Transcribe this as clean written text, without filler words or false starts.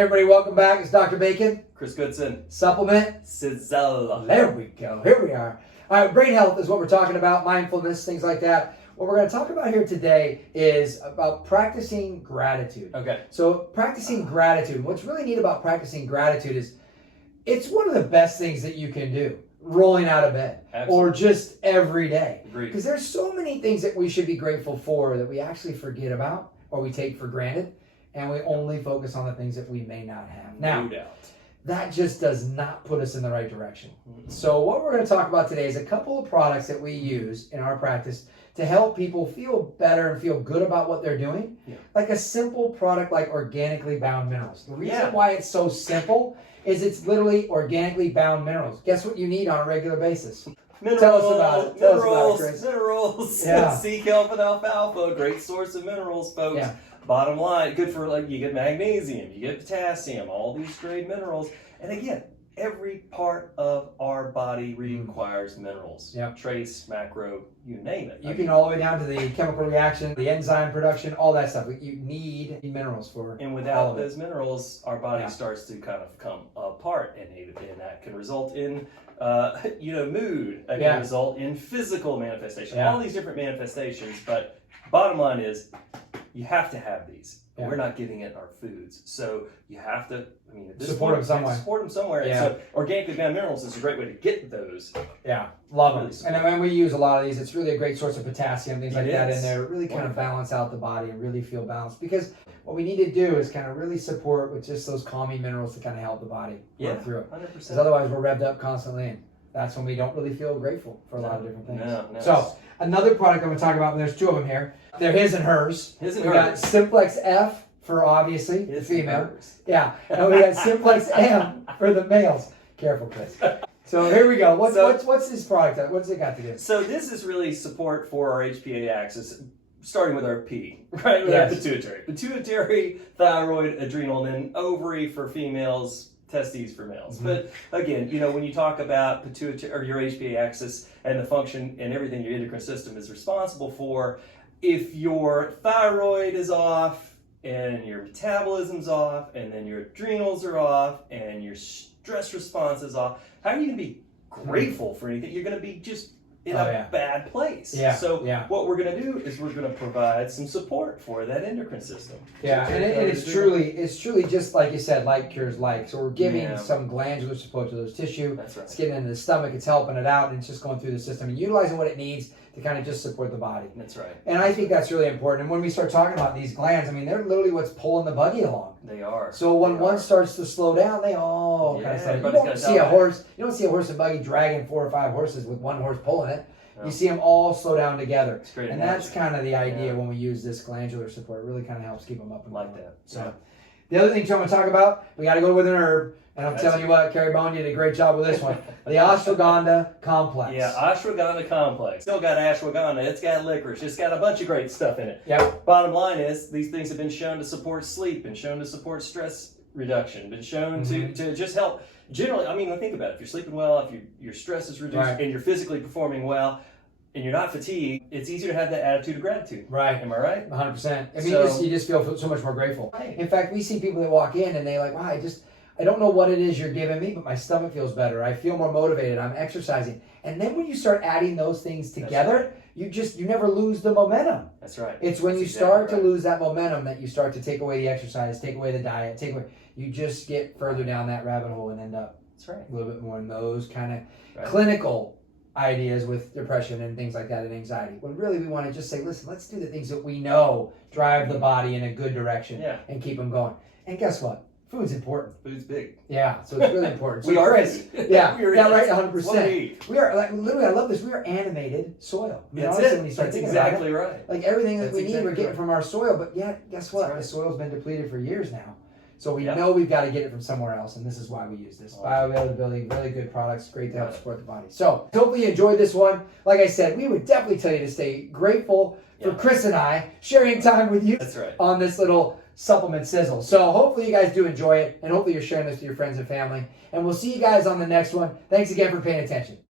Hey everybody, welcome back. It's Dr. Bacon. Chris Goodson. Supplement. Sizzle. There we go. Here we are. All right, brain health is what we're talking about, mindfulness, things like that. What we're going to talk about here today is about practicing gratitude. Okay. So practicing gratitude, what's really neat about practicing gratitude is it's one of the best things that you can do, rolling out of bed. Absolutely. Or just every day. Agreed. Because there's so many things that we should be grateful for that we actually forget about or we take for granted, and we only focus on the things that we may not have. Now, No doubt. that just does not put us in the right direction. So what we're going to talk about today is a couple of products that we use in our practice to help people feel better and feel good about what they're doing. Yeah. Like a simple product like organically bound minerals. The reason Yeah. why it's so simple is it's literally organically bound minerals. Guess what you need on a regular basis? Minerals, Tell us about it. Tell us about it, Chris. Minerals. Yeah. Sea kelp and alfalfa, great source of minerals, folks. Yeah. Bottom line, good for, like, you get magnesium, you get potassium, all these great minerals. And again, every part of our body requires minerals. Yep. Trace, macro, you name it. You can all the way down to the chemical reaction, the enzyme production, all that stuff. You need minerals for And all without of it. those minerals, our body Yeah. starts to kind of come apart, and that can result in, mood. It Yeah. can result in physical manifestation. Yeah. All these different manifestations. But bottom line is, you have to have these. Yeah. We're not getting it in our foods, so you have to. I mean, at this Support point, them you have to somewhere. Support them somewhere. Yeah. And so, organically bound minerals is a great way to get those. Yeah, love them. Really And then when we use a lot of these, it's really a great source of potassium, things like It that is. in there. Really kind of Wonderful. balance out the body and really feel balanced. Because what we need to do is kind of really support with just those calming minerals to kind of help the body work through it. 100%. Because otherwise we're revved up constantly, and that's when we don't really feel grateful for a lot of different things. No. So another product I'm going to talk about, and there's two of them here. They're his and hers. His and we got hers. Simplex F for obviously the His and female. hers. Yeah, and we got Simplex M for the males. Careful, Chris. So here we go. What's this product? What's it got to do? So this is really support for our HPA axis, starting with our P, right? With Yes. our pituitary. Pituitary, thyroid, adrenal, and then ovary for females, testes for males. Mm-hmm. But again, when you talk about pituitary or your HPA axis and the function and everything your endocrine system is responsible for, if your thyroid is off and your metabolism's off and then your adrenals are off and your stress response is off, how are you going to be grateful for anything? You're going to be just in a bad place. Yeah. So Yeah. what we're going to do is we're going to provide some support for that endocrine system. Yeah, and it's truly just like you said, like cures like. So we're giving some glandular support to those tissue. That's right. It's getting into the stomach, it's helping it out, and it's just going through the system and utilizing what it needs to kind of just support the body. That's right. And I think that's really important. And when we start talking about these glands, I mean, they're literally what's pulling the buggy along. They are. So when one starts to slow down, they all kind of start. You don't see a horse. You don't see a horse and buggy dragging 4 or 5 horses with one horse pulling it. No. You see them all slow down together. It's great And analogy. that's kind of the idea when we use this glandular support. It really kind of helps keep them up and Like going. that. So the other thing I'm going to talk about, we got to go with an herb. And I'm That's telling you what, Carrie Bone, you did a great job with this one. The Ashwagandha Complex. Yeah, Ashwagandha Complex. Still got ashwagandha. It's got licorice. It's got a bunch of great stuff in it. Yep. Bottom line is, these things have been shown to support sleep, been shown to support stress reduction, been shown to just help. Generally, I mean, think about it. If you're sleeping well, if your stress is reduced, and you're physically performing well, and you're not fatigued, it's easier to have that attitude of gratitude. Right. Am I right? 100%. I mean, you just feel so much more grateful. Right. In fact, we see people that walk in and they like, wow, I don't know what it is you're giving me, but my stomach feels better. I feel more motivated. I'm exercising. And then when you start adding those things together, you never lose the momentum. That's right. It's when you start to lose that momentum that you start to take away the exercise, take away the diet, you just get further down that rabbit hole and end up a little bit more in those kind of clinical ideas with depression and things like that and anxiety. When really we want to just say, listen, let's do the things that we know drive the body in a good direction and keep them going. And guess what? Food's important. Food's big. Yeah, so it's really important. So We are Chris, food. yeah, We are yeah, right, What we 100%. eat. We are, like, literally, I love this. We are animated soil. I mean, That's honestly, it. when you start That's thinking about exactly it, right. like everything that That's we need, exactly we're getting right. from our soil. But yet, guess what? That's right. The soil's been depleted for years now. So we know we've got to get it from somewhere else, and this is why we use this. Bioavailability, really good products, great to help support the body. So hopefully you enjoyed this one. Like I said, we would definitely tell you to stay grateful for Chris and I sharing time with you on this little supplement sizzle. So hopefully you guys do enjoy it, and hopefully you're sharing this with your friends and family. And we'll see you guys on the next one. Thanks again for paying attention.